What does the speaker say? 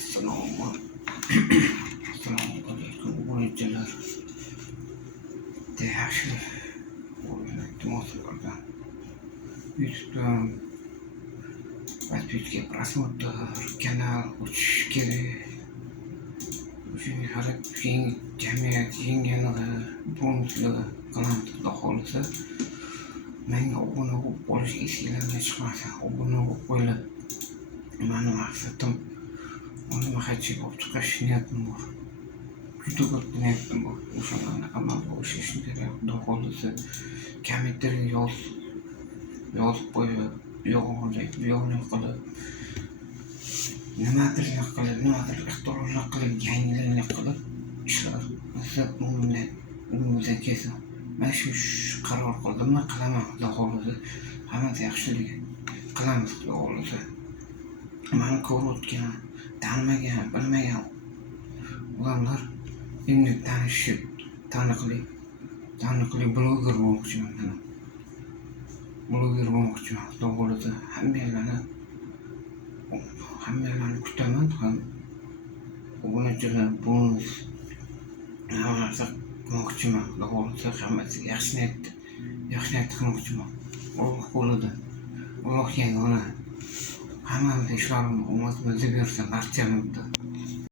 Assalomu assalomu alaykum o'yinchilar. Yaxshi iltimos YouTube'dan подписка, просмотр, kanal uchishi kerak. O'sha hali keng jamiyat yengiligi, bonuslar qilamiz xudo xohlasa. Menga obuna bo'lib qolish esinglardan chiqmasa, obuna bo'lib qo'yinglar. Mani maqsadim uni hajga olib chiqish niyatim bor. Juda ko'p niyatim bor. O'shalarni amalga oshirishim kerak. Xudo xohlasa kommentariyga yozib qo'yib, yo'g'onlik qilib, nimadir ixtirolar qilib, yangilik qilib ishlar umrimizdan kelsin. Men shu qaror qildimmi, qilaman xudo xohlasa. Hammasi yaxshiligi qilamiz xudo xohlasa. Mani ko'rayotgan, tanimagan, bilmagan odamlar endi tanishib, taniqli bloger bo'lmoqchiman. Xudo xohlasa hammalarni kutaman ham. Obunachilar bonus narsa qilmoqchiman. Xudo xohlasa hammasiga yaxshi niyat qilmoqchiman. Alloh qo'lida, Alloh yagona. Hammamiz ishlarimni omadimizga bersin barchamizga.